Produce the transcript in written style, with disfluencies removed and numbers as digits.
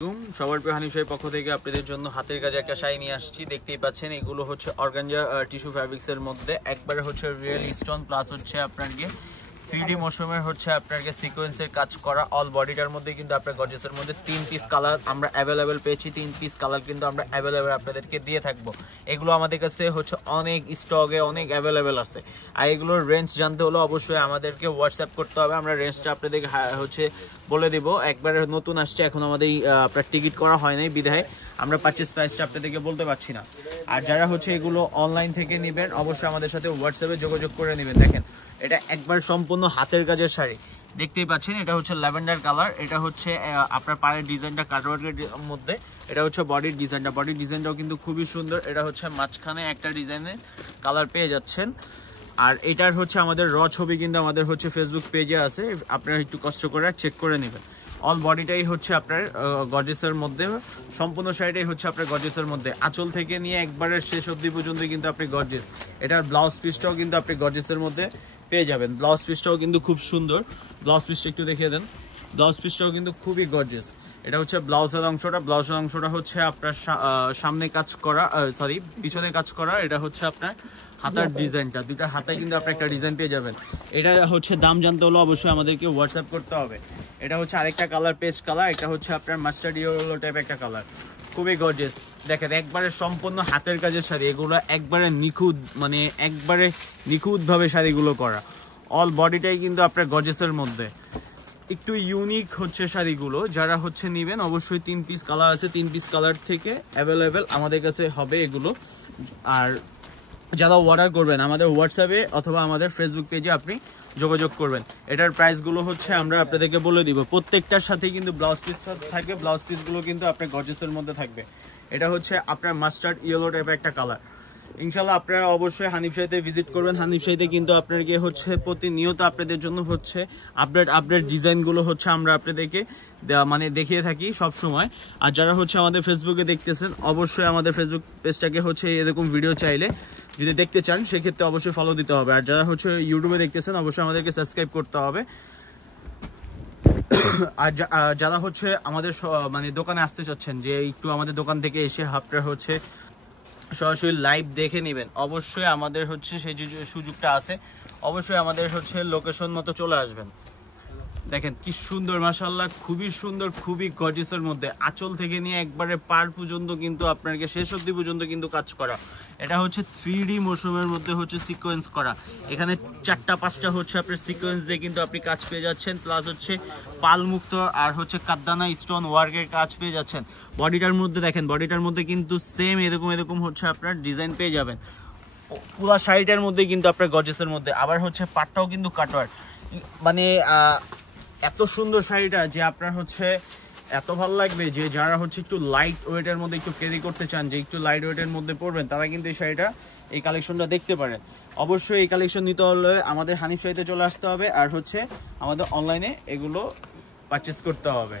সবার প্রিয় হানিফ শাড়ির পক্ষ থেকে আপনাদের জন্য হাতের কাজে একটা শাড়ি নিয়ে আসছি। দেখতেই পাচ্ছেন এগুলো হচ্ছে অর্গানজা টিস্যু ফ্যাব্রিক্সের মধ্যে একবারে হচ্ছে রিয়েল স্টোন প্লাস হচ্ছে আপনাকে 3D মৌসুমের হচ্ছে আপনাকে সিকোয়েন্সের কাজ করা। অল বডিটার মধ্যে কিন্তু আপনার গর্জিয়াসের মধ্যে 3 পিস কালার আমরা অ্যাভেলেবেল পেয়েছি। 3 পিস কালার কিন্তু আমরা অ্যাভেলেবেল আপনাদেরকে দিয়ে থাকবো। এগুলো আমাদের কাছে হচ্ছে অনেক স্টকে অনেক অ্যাভেলেবেল আছে। আর এগুলোর রেঞ্জ জানতে হলে অবশ্যই আমাদেরকে হোয়াটসঅ্যাপ করতে হবে। আমরা রেঞ্জটা আপনাদেরকে হচ্ছে বলে দিব। একবারে নতুন আসছে, এখন আমাদের আপনার টিকিট করা হয় নাই বিধায় আমরা পারচেজ প্রাইসটা আপনাদেরকে বলতে পারছি না। আর যারা হচ্ছে এগুলো অনলাইন থেকে নেবেন অবশ্যই আমাদের সাথে হোয়াটসঅ্যাপে যোগাযোগ করে নেবেন। দেখেন এটা একবার সম্পূর্ণ হাতের কাজের শাড়ি, দেখতেই পাচ্ছেন। এটা হচ্ছে ল্যাভেন্ডার কালার, এটা হচ্ছে আপনার পায়ের ডিজাইনটা কাটওয়ার্কের মধ্যে। এটা হচ্ছে বডির ডিজাইনটা, বডির ডিজাইনটাও কিন্তু খুবই সুন্দর। এটা হচ্ছে মাঝখানে একটা ডিজাইনের কালার পেয়ে যাচ্ছেন। আর এটার হচ্ছে আমাদের র ছবি কিন্তু আমাদের হচ্ছে ফেসবুক পেজে আছে, আপনারা একটু কষ্ট করে চেক করে নেবেন। অল বডিটাই হচ্ছে আপনার গর্জিয়াসের মধ্যে, সম্পূর্ণ শাড়িটাই হচ্ছে আপনার গর্জিয়াসের মধ্যে। আঁচল থেকে নিয়ে একবারে শেষ অবধি পর্যন্ত কিন্তু আপনি গর্জিয়াস। এটার ব্লাউজ পিসটাও কিন্তু আপনি গর্জিয়াসের মধ্যে পেয়ে যাবেন। ব্লাউজ পিসটাও কিন্তু খুব সুন্দর। ব্লাউজ পিসটা একটু দেখিয়ে দেন। ব্লাউজ পিসটাও কিন্তু খুবই গর্জিয়াস। এটা হচ্ছে ব্লাউজের অংশটা। ব্লাউজের অংশটা হচ্ছে আপনার সামনে কাজ করা, সরি পিছনে কাজ করা। এটা হচ্ছে আপনার হাতার ডিজাইনটা, দুইটা হাতায় কিন্তু আপনি একটা ডিজাইন পেয়ে যাবেন। এটা হচ্ছে দাম জানতে হলে অবশ্যই আমাদেরকে হোয়াটসঅ্যাপ করতে হবে। এটা হচ্ছে আরেকটা কালার, পেস্ট কালার। এটা হচ্ছে আপনার মাস্টার্ড ইয়েলো টাইপ একটা কালার, খুবই গর্জিয়াস। দেখেন একবারে সম্পূর্ণ হাতের কাজের শাড়ি, এগুলো একবারে নিখুঁত, মানে একবারে নিখুঁতভাবে শাড়িগুলো করা। অল বডিটাই কিন্তু আপনার গর্জিয়াসের মধ্যে, একটু ইউনিক হচ্ছে শাড়িগুলো। যারা হচ্ছে নেবেন অবশ্যই 3 পিস কালার আছে, 3 পিস কালার থেকে অ্যাভেলেবেল আমাদের কাছে হবে এগুলো। আর যারা অর্ডার করবেন আমাদের হোয়াটসঅ্যাপে অথবা আমাদের ফেসবুক পেজে আপনি যোগাযোগ করবেন। এটার প্রাইসগুলো হচ্ছে আমরা আপনাদেরকে বলে দিব। প্রত্যেকটার সাথে কিন্তু ব্লাউজ পিস থাকবে, ব্লাউজ পিসগুলো কিন্তু আপনার গর্জিয়াসের মধ্যে থাকবে। এটা হচ্ছে আপনার মাস্টার্ড ইয়েলো টাইপের একটা কালার। ইনশাল্লাহ আপনারা অবশ্যই হানিফ শাড়িতে ভিজিট করবেন। হানিফ শাড়িতে কিন্তু আপনাদেরকে হচ্ছে প্রতিনিয়ত আপনাদের জন্য হচ্ছে আপডেট ডিজাইনগুলো হচ্ছে আমরা আপনাদেরকে মানে দেখিয়ে থাকি সব সময়। আর যারা হচ্ছে আমাদের ফেসবুকে দেখতেছেন অবশ্যই আমাদের ফেসবুক পেজটাকে হচ্ছে এরকম ভিডিও চাইলে যদি দেখতে চান সেক্ষেত্রে অবশ্যই ফলো দিতে হবে। আর যারা হচ্ছে ইউটিউবে দেখতেছেন অবশ্যই আমাদেরকে সাবস্ক্রাইব করতে হবে। আর যারা হচ্ছে আমাদের মানে দোকানে আসতে চাচ্ছেন, যে একটু আমাদের দোকান থেকে এসে আপনারা হচ্ছে সরাসরি লাইভ দেখে নেবেন, অবশ্যই আমাদের হচ্ছে সেই যে সুযোগটা আছে। অবশ্যই আমাদের হচ্ছে লোকেশন মতো চলে আসবেন। দেখেন কি সুন্দর, মাশাআল্লাহ, খুবই সুন্দর, খুবই গর্জিয়াসের মধ্যে। আঁচল থেকে নিয়ে একবারে পার পর্যন্ত কিন্তু আপনাকে শেষ অবধি পর্যন্ত কিন্তু কাজ করা। এটা হচ্ছে 3D মৌসুমের মধ্যে হচ্ছে সিকোয়েন্স করা। এখানে 4টা-5টা হচ্ছে আপনার সিকোয়েন্স দিয়ে কিন্তু আপনি কাজ পেয়ে যাচ্ছেন, প্লাস হচ্ছে পালমুক্ত আর হচ্ছে কাদ্দানা স্টোন ওয়ার্কের কাজ পেয়ে যাচ্ছেন। বডিটার মধ্যে দেখেন, বডিটার মধ্যে কিন্তু সেম এরকম হচ্ছে আপনার ডিজাইন পেয়ে যাবেন। পুরো শাড়িটার মধ্যে কিন্তু আপনার গর্জিয়াসের মধ্যে। আবার হচ্ছে পাটটাও কিন্তু কাটওয়ার্ক, মানে এত সুন্দর শাড়িটা যে আপনার হচ্ছে এত ভালো লাগবে যে যারা হচ্ছে একটু লাইট ওয়েটের মধ্যে একটু ক্যারি করতে চান, যে একটু লাইট ওয়েটের মধ্যে পরবেন, তারা কিন্তু এই শাড়িটা, এই কালেকশনটা দেখতে পারেন। অবশ্যই এই কালেকশন নিতে হলে আমাদের হানিফ শাড়িতে চলে আসতে হবে, আর হচ্ছে আমাদের অনলাইনে এগুলো পারচেস করতে হবে।